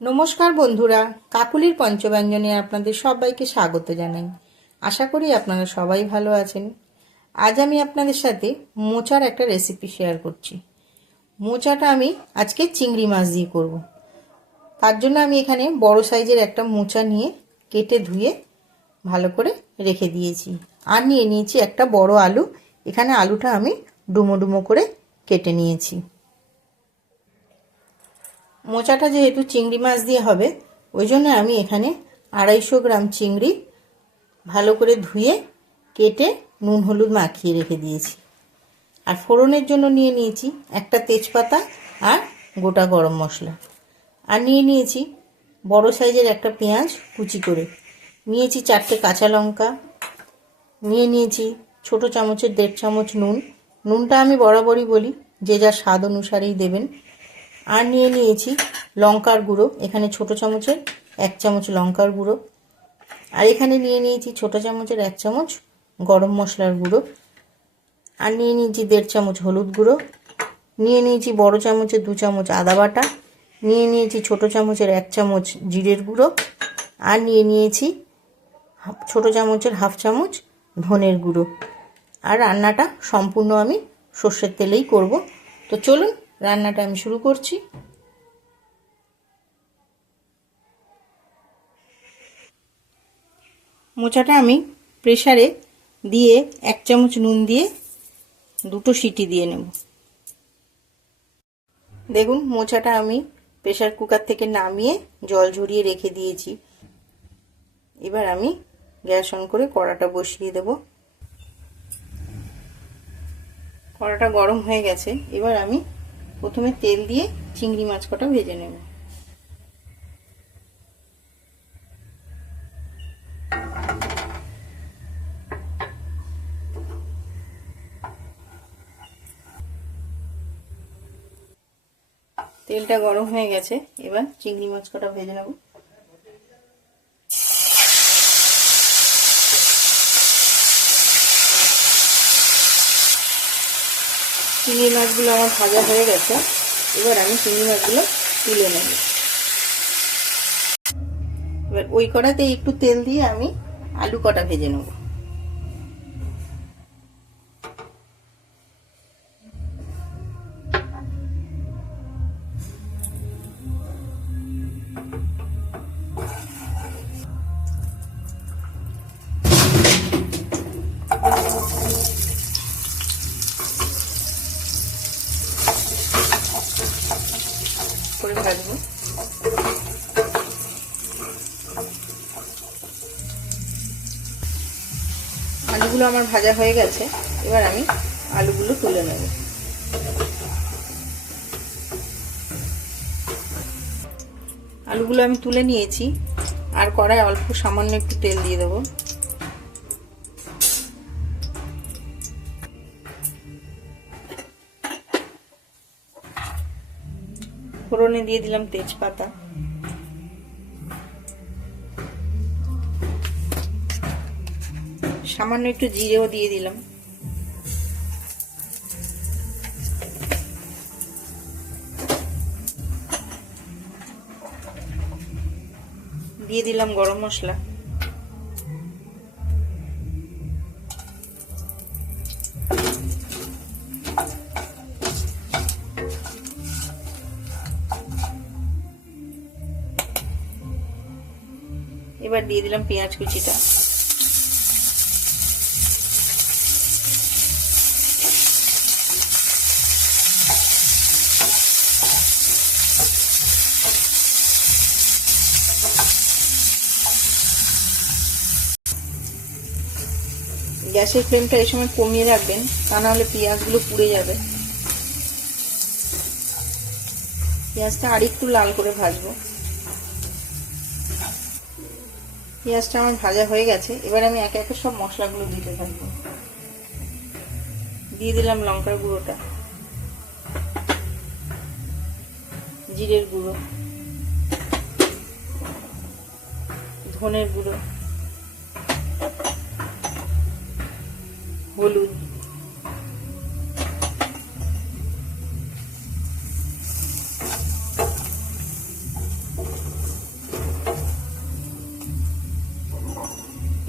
নমস্কার বন্ধুরা, কাকুলির পঞ্চব্যঞ্জনে আপনাদের সবাইকে স্বাগত জানাই। আশা করি আপনারা সবাই ভালো আছেন। আজ আমি আপনাদের সাথে মোচার একটা রেসিপি শেয়ার করছি। মোচাটা আমি আজকে চিংড়ি মাছ দিয়ে করব। তার জন্য আমি এখানে বড় সাইজের একটা মোচা নিয়ে কেটে ধুয়ে ভালো করে রেখে দিয়েছি। আর নিয়ে নিয়েছি একটা বড় আলু। এখানে আলুটা আমি ডুমো ডুমো করে কেটে নিয়েছি। মোচাটা যেহেতু চিংড়ি মাছ দিয়ে হবে, ওই জন্য আমি এখানে 250 গ্রাম চিংড়ি ভালো করে ধুয়ে কেটে নুন হলুদ মাখিয়ে রেখে দিয়েছি। আর ফোড়নের জন্য নিয়ে নিয়েছি একটা তেজপাতা আর গোটা গরম মশলা। আর নিয়ে নিয়েছি বড় সাইজের একটা পেঁয়াজ কুচি করে, নিয়েছি 4টে কাঁচা লঙ্কা, নিয়ে নিয়েছি ছোটো চামচের 1.5 চামচ নুন। নুনটা আমি বরাবরই বলি যে যার স্বাদ অনুসারেই দেবেন। আর নিয়ে নিয়েছি লঙ্কার গুঁড়ো, এখানে ছোটো চামচের 1 চামচ লঙ্কার গুঁড়ো। আর এখানে নিয়ে নিয়েছি ছোটো চামচের 1 চামচ গরম মশলার গুঁড়ো। আর নিয়ে নিয়েছি 1.5 চামচ হলুদ গুঁড়ো। নিয়ে নিয়েছি বড় চামচের 2 চামচ আদা বাটা। নিয়ে নিয়েছি ছোটো চামচের 1 চামচ জিরের গুঁড়ো। আর নিয়ে নিয়েছি ছোটো চামচের 1/2 চামচ ধনের গুঁড়ো। আর রান্নাটা সম্পূর্ণ আমি সর্ষের তেলেই করব। তো চলুন রান্নাটা আমি শুরু করছি। মোচাটা আমি প্রেসারে দিয়ে 1 চামচ নুন দিয়ে 2টো সিটি দিয়ে নেব। দেখুন মোচাটা আমি প্রেসার কুকার থেকে নামিয়ে জল ঝরিয়ে রেখে দিয়েছি। এবার আমি গ্যাস অন করে কড়াটা বসিয়ে দেব। কড়াটা গরম হয়ে গেছে। এবার আমি প্রথমে তেল দিয়ে চিংড়ি মাছ কটা ভেজে নেব। তেলটা গরম হয়ে গেছে, এবার চিংড়ি মাছ কটা ভেজে নেব। চিংড়ি মাছগুলো আমার ভাজা হয়ে গেছে। এবার আমি চিংড়ি মাছগুলো তুলে নেব। এবার ওই কড়াতে একটু তেল দিয়ে আমি আলু কটা ভেজে নেব। করে ভাজবো। আলুগুলো আমার ভাজা হয়ে গেছে। এবার আমি আলুগুলো তুলে নেব। আলুগুলো আমি তুলে নিয়েছি। আর কড়ায় অল্প সামান্য একটু তেল দিয়ে দেবো। ফোড়নে দিয়ে দিলাম তেজপাতা, সামান্য একটু জিরেও দিয়ে দিলাম। দিয়ে দিলাম গরম মশলা। এবার দিয়ে দিলাম পেঁয়াজ কুচিটা। গ্যাসের ফ্লেমটা এই সময় কমিয়ে রাখবেন, তা না হলে পেঁয়াজগুলো পুড়ে যাবে। পেঁয়াজটা আরেকটু লাল করে ভাজবো। পেঁয়াজটা আমার ভাজা হয়ে গেছে। এবার আমি একে একে সব মশলাগুলো দিতে থাকবো। দিয়ে দিলাম লঙ্কার গুঁড়োটা, জিরের গুঁড়ো, ধনের গুঁড়ো, হলুদ,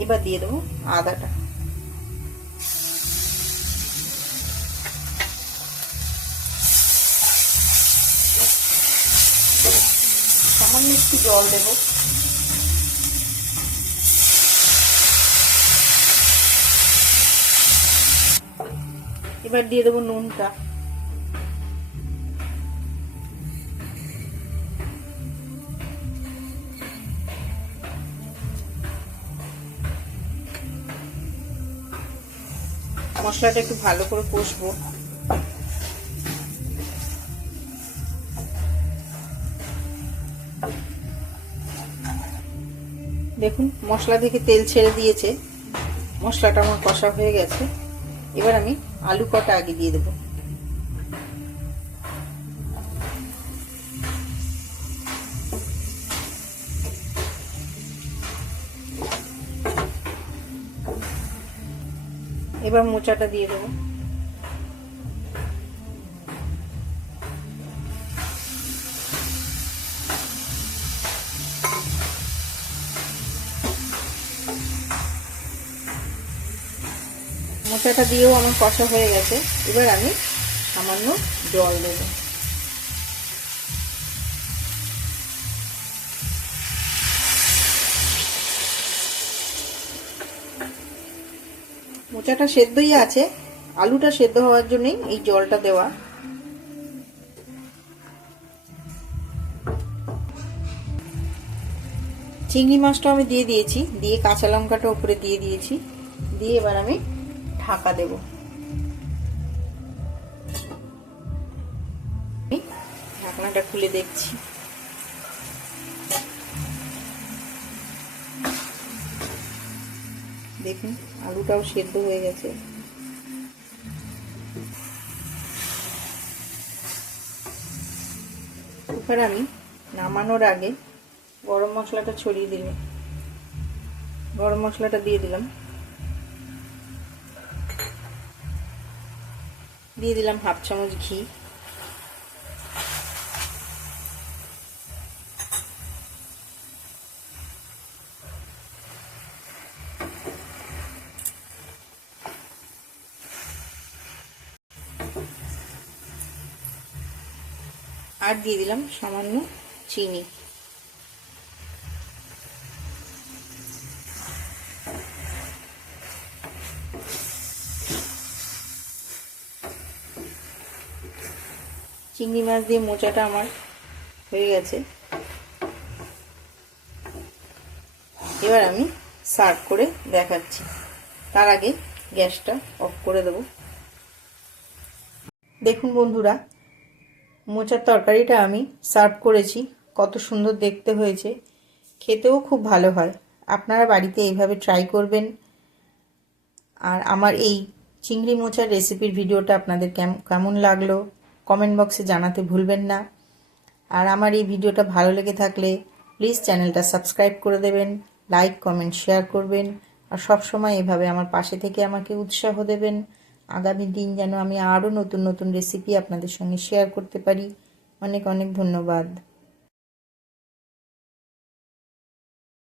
এবার দিয়ে দেবো আদাটা। সামান্য একটু জল দেব। এবার দিয়ে দেবো নুনটা। মশলাটা একটু ভালো করে কষবো। দেখুন মশলা থেকে তেল ছেড়ে দিয়েছে, মশলাটা আমার কষা হয়ে গেছে। এবার আমি আলু কটা আগে দিয়ে দেবো। এবার মোচাটা দিয়ে দেবো। মোচাটা দিয়েও আমার কষা হয়ে গেছে। এবার আমি সামান্য জল দেব। মোচাটা সেদ্ধই আছে, আলুটা সেদ্ধ হওয়ার জন্যই এই জলটা দেওয়া। চিংড়ি মাছটা আমি দিয়ে দিয়েছি, দিয়ে কাঁচা লঙ্কাটা উপরে দিয়ে দিয়েছি, দিয়ে এবার আমি ঢাকা দেব। ঢাকনাটা খুলে দেখছি। দেখুন আলুটাও সেদ্ধ হয়ে গেছে। এবার আমি নামানোর আগে গরম মশলাটা ছড়িয়ে দিলাম। গরম মশলাটা দিয়ে দিলাম, দিয়ে দিলাম 1/2 চামচ ঘি, আর দিয়ে দিলাম সামান্য চিনি। চিংড়ি মাছ দিয়ে মোচাটা আমার হয়ে গেছে। এবার আমি সার্ভ করে দেখাচ্ছি। তার আগে গ্যাসটা অফ করে দেব। দেখুন বন্ধুরা, মোচার তরকারিটা আমি সার্ভ করেছি। কত সুন্দর দেখতে হয়েছে, খেতেও খুব ভালো হয়। আপনারা বাড়িতে এইভাবে ট্রাই করবেন। আর আমার এই চিংড়ি মোচার রেসিপির ভিডিওটা আপনাদের কেমন লাগলো কমেন্ট বক্সে জানাতে ভুলবেন না। আর আমার এই ভিডিওটা ভালো লেগে থাকলে প্লিজ চ্যানেলটা সাবস্ক্রাইব করে দেবেন, লাইক কমেন্ট শেয়ার করবেন। আর সব সময় এভাবে আমার পাশে থেকে আমাকে উৎসাহ দেবেন। আগামী দিন যেন আমি আরও নতুন নতুন রেসিপি আপনাদের সঙ্গে শেয়ার করতে পারি। অনেক অনেক ধন্যবাদ।